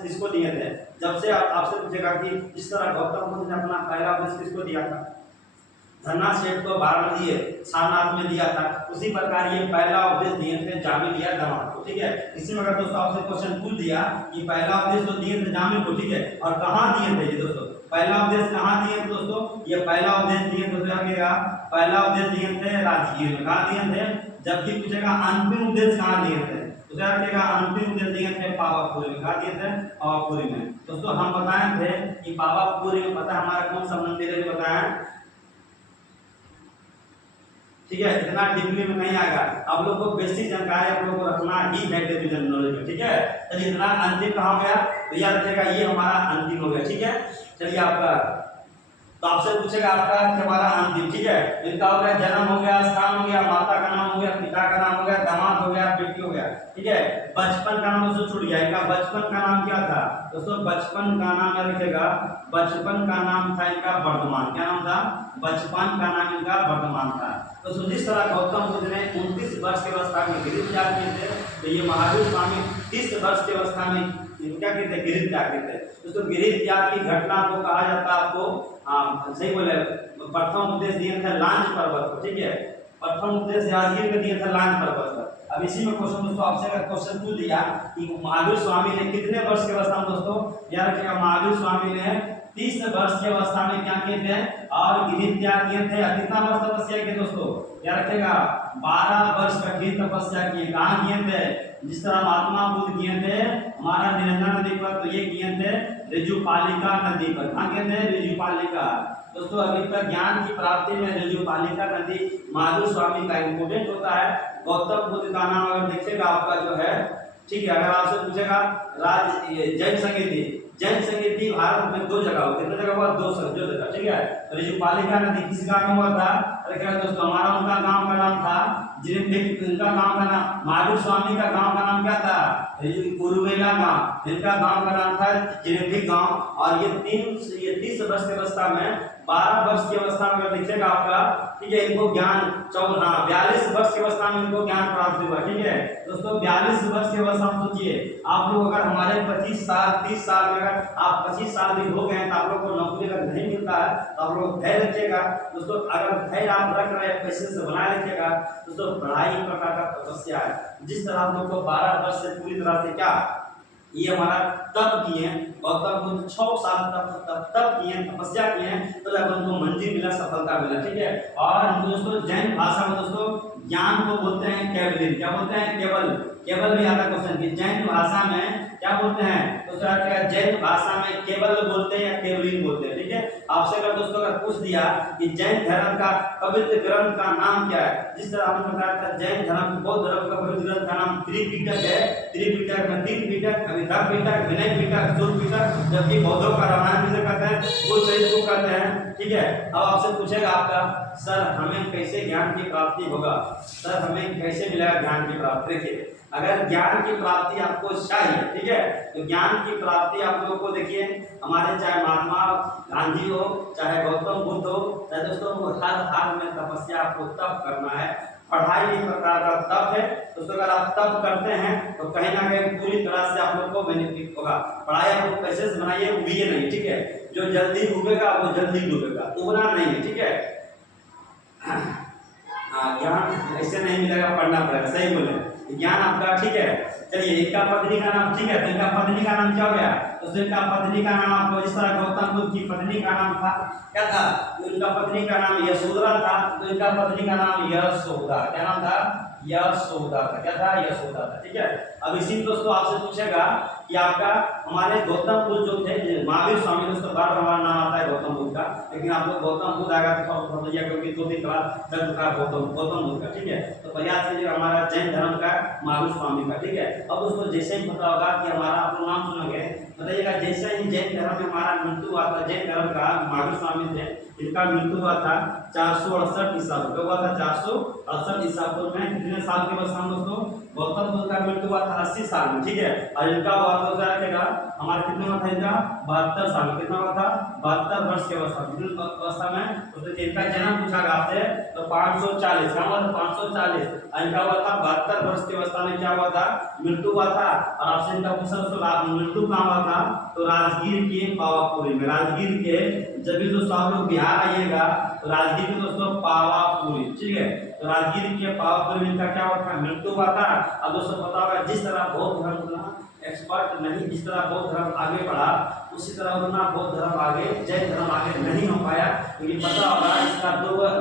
किसको दिए थे? जब से आपसे पूछेगा कि इस तरह गौतम बुद्ध ने अपना पहला उपदेश किसको दिया था? धन्ना सेठ को वाराणसी दिए, सारनाथ में दिया था। उसी प्रकार ये पहला उपदेश दिए थे जामिल या दमाद को, ठीक है। इसी में अगर दोस्तों आपसे क्वेश्चन पूछ दिया कि पहला उपदेश तो दिए थे जामिल को, ठीक है, और कहाँ दिए थे ये दोस्तों? पहला उपदेश कहाँ दिए थे दोस्तों? ये पहला उपदेश दिए थे पहला उपदेश दिए थे राजगीर में। कहाँ दिए थे? जबकि पूछेगा अंतिम उपदेश कहाँ दिए थे, तो अंतिम उपदेश दिए थे पावापुरी में। कहाँ दिए थे? पावापुरी में। दोस्तों हम बताए थे कि पावापुरी में पता हमारा कौन सा मंदिर है बताया, ठीक है। इतना डीपली में नहीं आएगा, आप लोग को बेसिक जानकारी आप लोग को रखना ही है डिवीजन नॉलेज में, ठीक है। चलिए इतना अंतिम कहाँ हो गया तो याद रखिएगा ये हमारा अंतिम हो गया, ठीक है। चलिए आपका तो आपसे पूछेगा आपका हमारा अंतिम, ठीक है। इनका हो गया जन्म हो गया, स्थान हो गया, माता का नाम हो गया, पिता का नाम हो गया, दामाद हो गया, बेटी हो गया, ठीक है। बचपन का नाम दोस्तों छूट गया। इनका बचपन का नाम क्या था दोस्तों? बचपन का नाम लिखेगा, बचपन का नाम था इनका वर्धमान। क्या नाम था? बचपन का नाम इनका वर्धमान था। तो जिस तरह गौतम बुद्ध ने 29 वर्ष की अवस्था में गिरिध त्याग किए थे, तो ये महावीर स्वामी 30 वर्ष की अवस्था में क्या कहते हैं? गिरिध त्याग किए थे। दोस्तों गिरिध त्याग की घटना को कहा जाता है आपको सही बोले, प्रथम उपदेश दिए थे लांच पर्वत पर, ठीक है। प्रथम उपदेश राजगीर में दिए थे लांच पर्वत पर। अब इसी में क्वेश्चन दोस्तों आपसे अगर क्वेश्चन पूछ दिया कि महावीर स्वामी ने कितने वर्ष की अवस्था में, दोस्तों याद रखिएगा महावीर स्वामी ने 30 वर्ष की अवस्था में क्या किए थे? और गिरिध त्याग किए थे। कितना वर्ष तपस्या किए दोस्तों? याद रखिएगा 12 वर्ष का गिरिध तपस्या किए। कहाँ किए थे? जिस तरह महात्मा बुद्ध किए थे हमारा निरंजन नदी पर, तो ये किए थे ऋजुपालिका नदी पर। कहाँ किए थे? ऋजुपालिका। दोस्तों अभी तक ज्ञान की प्राप्ति में ऋजुपालिका नदी महावीर स्वामी का इंपोर्टेंट होता है। गौतम बुद्ध का नाम अगर देखिएगा आपका जो है, ठीक है, अगर आपसे पूछेगा जैन संगीति, जैन संगीति भारत में 2 जगह हुआ। कितने जगह हुआ? 2 जगह, ठीक है। तो ऋजुपालिका नदी किस गांव में हुआ था? अरे क्या दोस्तों हमारा उनका गांव का नाम था जिनमें इनका गांव का नाम महावीर स्वामी का गांव का नाम क्या था? कुरुवेला गांव। इनका गांव का नाम था जिनेटिक गांव। और ये 30 वर्ष की अवस्था में, 12 वर्ष की अवस्था में अगर देखिएगा आपका, ठीक है, इनको ज्ञान 42 वर्ष की अवस्था में इनको ज्ञान प्राप्त हुआ, ठीक है। दोस्तों 42 वर्ष की अवस्था में सोचिए आप लोग अगर हमारे 25 साल 30 साल में अगर आप 25 साल भी हो गए तो आप लोग को नौकरी अगर नहीं मिलता है तो आप लोग धैर्य रखिएगा। दोस्तों अगर धैर्य आप रख रहे हैं, पैसे से बनाए रखिएगा। दोस्तों पढ़ाई एक प्रकार का तपस्या है। जिस तरह आप लोग को 12 वर्ष से पूरी तरह से क्या ये हमारा तप किए, गौतम बुद्ध 6 साल तप किए, तपस्या किए, तो जब उनको मंजिल मिला, सफलता मिला, ठीक है। और दोस्तों जैन भाषा में दोस्तों ज्ञान को बोलते हैं केवल। क्या बोलते हैं? केवल। केवल भी आता क्वेश्चन की जैन भाषा में क्या बोलते हैं? तो जैन भाषा में केवल बोलते हैं या केवलिन बोलते हैं, ठीक है। आपसे अगर दोस्तों अगर पूछ दिया कि जैन धर्म का पवित्र ग्रंथ का नाम क्या है, जिस तरह हमने बताया था जैन धर्म बौद्ध धर्म का पवित्र ग्रंथ का नाम त्रिपिटक है। त्रिपिटक में 3 पिटक, अभिधर्म पिटक, विनय पिटक, सूत्र पिटक, जबकि बौद्धों का रामायण जिसे कहते हैं वो चरित्र को कहते हैं, ठीक है। अब आपसे पूछेगा आपका सर हमें कैसे ज्ञान की प्राप्ति होगा, सर हमें कैसे मिलेगा ज्ञान की प्राप्ति? देखिए अगर ज्ञान की प्राप्ति आपको चाहिए, ठीक है, तो ज्ञान की प्राप्ति आप लोगों को देखिए हमारे चाहे महात्मा गांधी हो, चाहे गौतम बुद्ध हो, चाहे दोस्तों हर हाल में तपस्या आपको तप करना है। पढ़ाई एक प्रकार का तप है। दोस्तों अगर आप तप करते हैं तो कहीं ना कहीं पूरी तरह से आप लोग को बेनिफिट होगा। पढ़ाई आप लोग पैसे से बनाइए, उगिए नहीं, ठीक है। जो जल्दी उगेगा वो जल्दी डूबेगा, उगना नहीं है, ठीक है। ज्ञान ऐसे नहीं मिलेगा, पढ़ना पड़ेगा, सही बोले ज्ञान आपका, ठीक है। चलिए इनका पत्नी का नाम, ठीक है, तो इनका पत्नी का नाम क्या हो गया? तो इनका पत्नी का नाम आपको जिस तरह गौतम बुद्ध की पत्नी का नाम था क्या था? तो इनका पत्नी का नाम यशोधरा था। तो इनका पत्नी का नाम यशोदा, क्या नाम था? यशोदा था। क्या था? यशोदा था, ठीक है। अब इसी दोस्तों आपसे पूछेगा कि आपका हमारे गौतम बुद्ध जो थे महावीर स्वामी, दोस्तों बार बार हमारा नाम आता है गौतम बुद्ध का, लेकिन आप लोग गौतम बुद्ध आएगा तो समझिए क्योंकि 2-3 क्लास चल चुका है गौतम बुद्ध का, ठीक है। तो प्रयास कीजिए हमारा जैन धर्म का महावीर स्वामी का, ठीक है। अब दोस्तों जैसे ही पता होगा कि हमारा आप लोग नाम सुनोगे बताइएगा, जैसे ही जैन धर्म में हमारा मृत्यु हुआ था, जैन धर्म का महावीर स्वामी थे, इनका मृत्यु हुआ था 468 ईसा पूर्व। हुआ था 468 ईसा पूर्व में। कितने साल के बाद दोस्तों? गौतम बुद्ध का मृत्यु हुआ था 80 साल में, ठीक है। और इनका हुआ था क्या रहेगा हमारा कितना हुआ था इनका 72 साल में, कितना हुआ था 72 वर्ष की अवस्था में। तो इनका जन्म पूछा गया आपसे तो 540 क्या हुआ था 540, इनका हुआ था 72 वर्ष की अवस्था में क्या हुआ था मृत्यु हुआ था। और आपसे इनका पूछा दोस्तों मृत्यु कहाँ हुआ था तो राजगीर के पावापुरी में, राजगीर के जब भी दोस्तों आप लोग बिहार आइएगा तो राजगीर में दोस्तों पावापुरी, ठीक है। तो राजगीर के पावापुरी में इनका क्या हुआ था मृत्यु हुआ था। अब दोस्तों पता होगा जिस तरह बौद्ध धर्म एक्सपर्ट नहीं, जिस तरह बौद्ध धर्म आगे बढ़ा उसी तरह उतना बौद्ध धर्म आगे जैन धर्म आगे नहीं हो पाया, क्योंकि पता होगा इसका दो